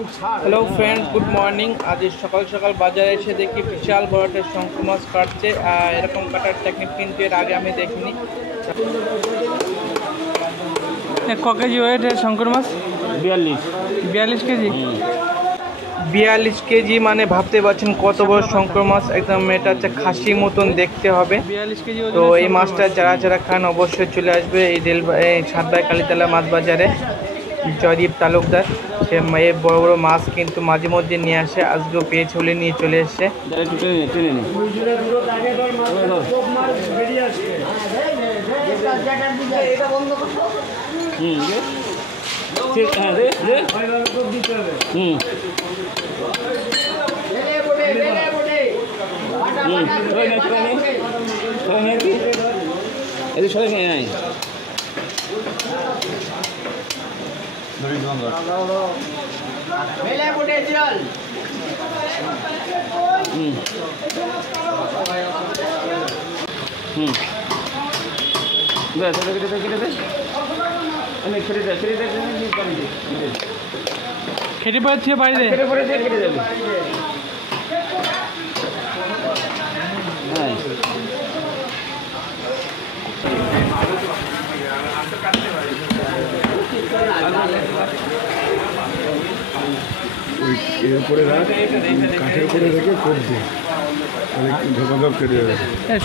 Hello friend, good morning. আজ সকাল সকাল বাজারে এসে দেখি বিশাল বড় একটা শঙ্খ মাছ কাটছে। এরকম কাটার টেকনিক কিন্তু এর আগে আমি দেখিনি। ক কেজি ওয়েট শঙ্কর মাছ? 42 কেজি। 42 কেজি মানে ভাবতে পারছেন কত বড় শঙ্কর মাছ। একদম এটা হচ্ছে খাসি মতন দেখতে হবে। 42 কেজি। তো এই মাছটা যারা যারা খান অবশ্যই চলে আসবে এই সাতবাই কালীতলা মাছ বাজারে। জয়দীপ তালুকদার সে বড় বড় মাছ কিন্তু মাঝে মধ্যে নিয়ে আসে। আজকেও পেয়েছে বলে নিয়ে চলে এসছে। খেতে পারছি বাইরে।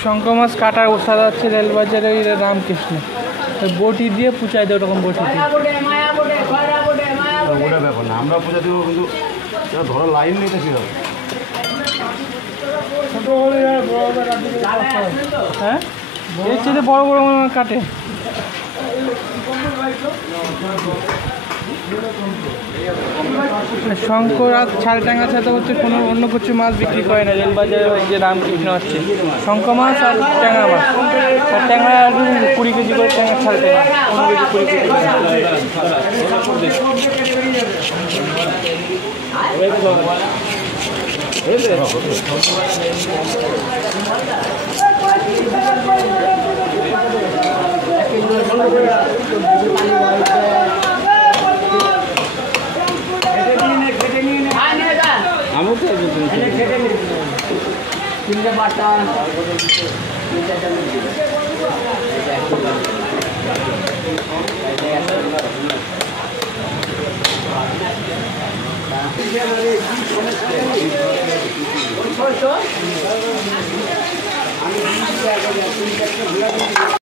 শঙ্খ মাছ কাটার ওষাদ আছে রেলবাজারে রামকৃষ্ণ বটি দিয়ে পুচাই দেয়, ওরকম বটি দিয়ে। ওটা ব্যাপার না, আমরা পূজা দেবো, কিন্তু ধরো লাইন নেই তো সেরকম। হ্যাঁ, এর চেয়ে বড় বড় কাটে। শঙ্কর আর ছালটাঙ্গা ছাড়া হচ্ছে কোনো অন্য কিছু মাছ বিক্রি করে না রেলবাজারে। ওই যে রামকৃষ্ণ হচ্ছে শঙ্খ মাছ আর ট্যাংরা মাছ। আর ট্যাংরা 20 কেজি করে, ট্যাংরা ছাল ট্যাংরা 15 কেজি 20 কেজি।